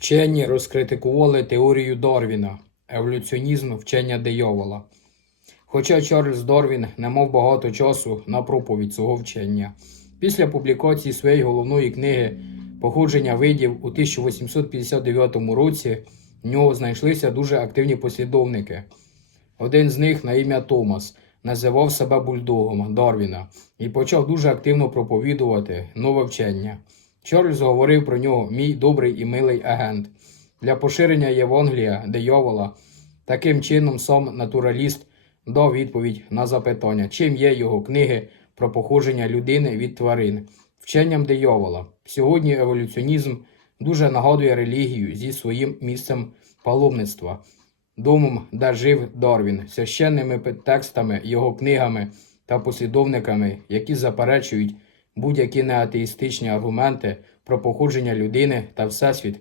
Вчені розкритикували теорію Дарвіна, еволюціонізм вчення диявола. Хоча Чарльз Дарвін не мав багато часу на проповідь свого вчення. Після публікації своєї головної книги Походження видів у 1859 році в нього знайшлися дуже активні послідовники. Один з них на ім'я Томас називав себе бульдогом Дарвіна і почав дуже активно проповідувати нове вчення. Чарльз говорив про нього мій добрий і милий агент. Для поширення Євангелія диявола таким чином сам натураліст дав відповідь на запитання, чим є його книги про походження людини від тварин, вченням диявола. Сьогодні еволюціонізм дуже нагадує релігію зі своїм місцем паломництва, домом, де жив Дарвін, священними текстами, його книгами та послідовниками, які заперечують будь-які неатеїстичні аргументи про походження людини та всесвіт